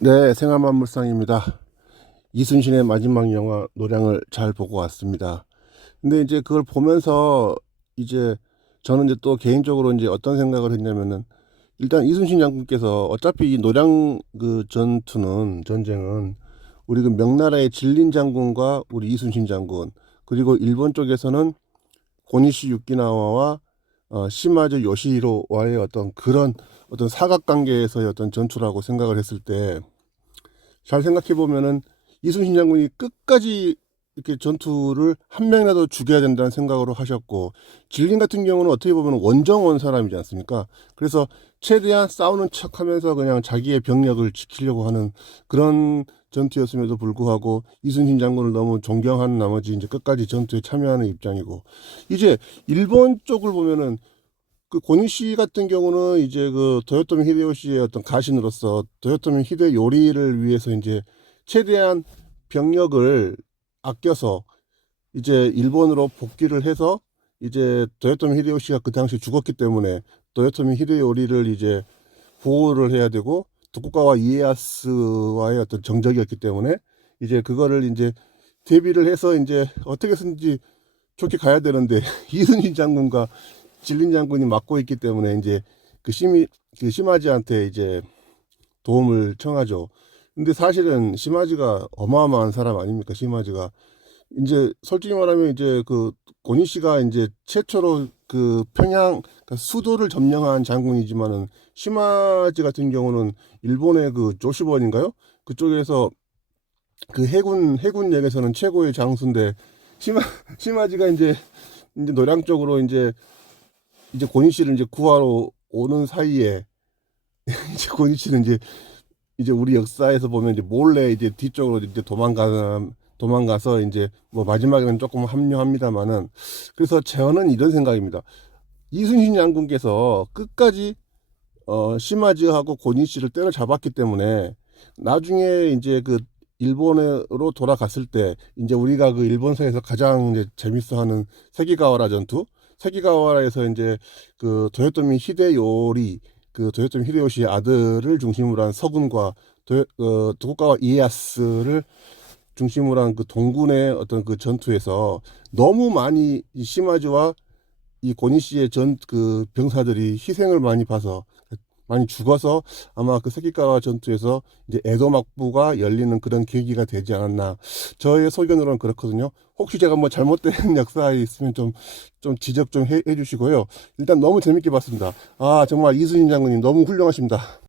네, 생활만물상입니다. 이순신의 마지막 영화 노량을 잘 보고 왔습니다. 근데 이제 그걸 보면서 이제 저는 이제 또 개인적으로 이제 어떤 생각을 했냐면은 일단 이순신 장군께서 어차피 이 노량 그 전투는 전쟁은 우리 그 명나라의 진린 장군과 우리 이순신 장군 그리고 일본 쪽에서는 고니시 유키나와와 어, 시마즈 요시히로와의 어떤 그런 어떤 사각관계에서의 어떤 전투라고 생각을 했을 때 잘 생각해 보면은 이순신 장군이 끝까지 이렇게 전투를 한 명이라도 죽여야 된다는 생각으로 하셨고 진린 같은 경우는 어떻게 보면 원정원 사람이지 않습니까? 그래서 최대한 싸우는 척하면서 그냥 자기의 병력을 지키려고 하는 그런 전투였음에도 불구하고 이순신 장군을 너무 존경하는 나머지 이제 끝까지 전투에 참여하는 입장이고 이제 일본 쪽을 보면은 그 고니시 같은 경우는 이제 그 도요토미 히데요시의 어떤 가신으로서 도요토미 히데 요리를 위해서 이제 최대한 병력을 아껴서 이제 일본으로 복귀를 해서 이제 도요토미 히데요시가 그 당시 죽었기 때문에 도요토미 히데요리를 이제 보호를 해야 되고 도쿠가와 이에야스와의 어떤 정적이었기 때문에 이제 그거를 이제 대비를 해서 이제 어떻게 든지 좋게 가야 되는데 이순신 장군과 진린 장군이 맡고 있기 때문에 이제 그 시미 그 시마지한테 이제 도움을 청하죠. 근데 사실은 시마지가 어마어마한 사람 아닙니까? 시마지가 이제 솔직히 말하면 이제 그 고니 씨가 이제 최초로 그 평양 그러니까 수도를 점령한 장군이지만은 시마지 같은 경우는 일본의 그 조시번인가요? 그쪽에서 그 해군 해군역에서는 최고의 장수인데 시마 시마지가 이제 이제 노량 쪽으로 이제 이제 고니 씨를 이제 구하러 오는 사이에 이제 고니 씨는 이제 이제 우리 역사에서 보면 이제 몰래 이제 뒤쪽으로 이제 도망가 도망가서 이제 뭐 마지막에는 조금 합류합니다만은 그래서 저는 이런 생각입니다. 이순신 장군께서 끝까지 어 시마즈하고 고니 씨를 때려잡았기 때문에 나중에 이제 그 일본으로 돌아갔을 때 이제 우리가 그 일본사에서 가장 이제 재밌어하는 세기가와라 전투 세기가와라에서 이제 그 도요토미 히데요리 그 도요토미 히데요시의 아들을 중심으로 한 서군과 도, 어, 도쿠가와 이에야스를 중심으로 한 그 동군의 어떤 그 전투에서 너무 많이 이 시마즈와 이 고니시의 전 그 병사들이 희생을 많이 봐서 많이 죽어서 아마 그 세기가와 전투에서 이제 에도 막부가 열리는 그런 계기가 되지 않았나 저의 소견으로는 그렇거든요. 혹시 제가 뭐 잘못된 역사에 있으면 좀 좀 지적 좀 해, 해주시고요. 일단 너무 재밌게 봤습니다. 아 정말 이순신 장군님 너무 훌륭하십니다.